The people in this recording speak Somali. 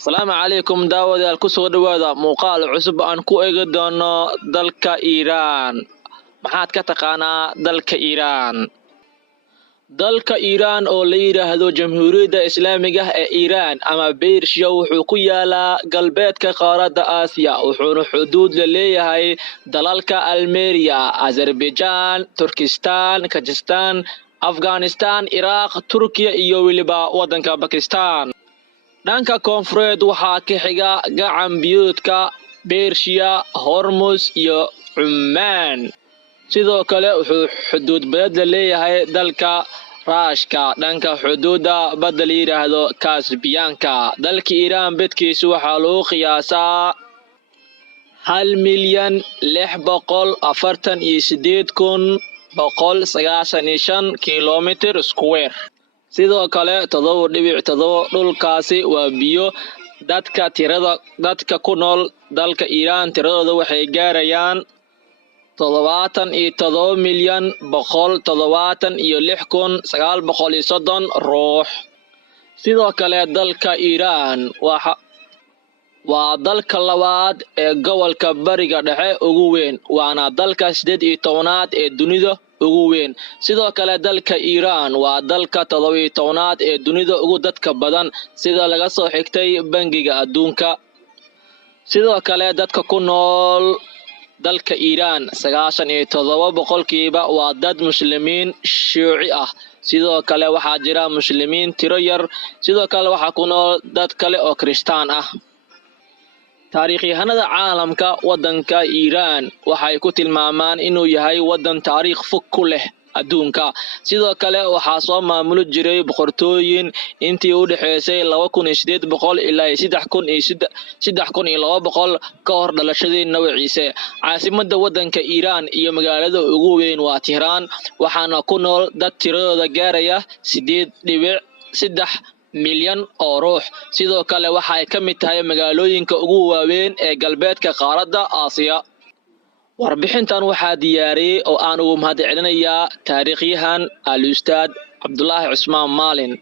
Asalaamu calaykum daawadayaal ku soo dhawaada muuqaal cusub aan ku eegi doono dalka Iiraan. Maxaad ka taqaanaa dalka Iiraan? Dalka Iiraan oo la yiraahdo Jamhuuriyadda Islaamiga ah ee Iiraan ama Bershiya wuxuu ku yaalaa galbeedka qaaradda Aasiya wuxuuna xuduud la leeyahay dalalka Almeria, Azerbaijan, Turkistan, Kajistan, Afghanistan, Iraq, Turkiya iyo weliba wadanka Pakistan. Dhanka koonfureed waxaa ka xiga gacan biyoodka Bershiya, Hormuz iyo Cumaan. sidoo kale wuxuu xuduud badeed la leeyahay dalka Raashka dhanka xuduudda badda la yiraahdo Kasbiyaanka. Dalka Iiraan bedkiisu waxaa lagu qiyaasaa 1,648,195 kiiloomitir square. sidoo kale 7.7 dhulkaasi waa biyo. dadka ku nool dalka Iiraan tiradooda waxay gaarayaan 77,176,930 ruux. sidoo kale dalka Iiraan waa dalka labaad ee gobolka Bariga Dhexe ugu weyn waana dalka 18aad ee dunida ugu weyn. sidoo kale dalka Iiraan waa dalka 17aad ee dunida ugu dadka badan sida laga soo xigtay Bangiga Adduunka. sidoo kale dadka ku nool dalka Iiraan 97% waa dad muslimiin Shiici ah. sidoo kale waxaa jira muslimiin tiro yar. sidoo kale waxaa ku nool dad kale oo Kristaan ah. taariikhyahanada caalamka wadanka Iiraan waxay ku tilmaamaan inuu yahay wadan taariikh fog ku leh adduunka. sidoo kale waxaa soo maamuli jiray boqortooyin intii u dhaxeysay 2800 ilaa 3200 ka hor dhalashadii Nabi Ciise. caasimadda wadanka Iiraan iyo magaalada ugu weyn waa Tehraan waxaana ku nool dad tiradooda gaaraya 8.3 milyan oo ruux. sidoo kale waxay ka mid tahay magaalooyinka ugu waaweyn ee galbeedka qaaradda Aasiya. warbixintan waxaa diyaariyay oo aan ugu mahadcelinayaa taariikhyahan al-Ustaad Cabdulaahi Cusmaan Maalin.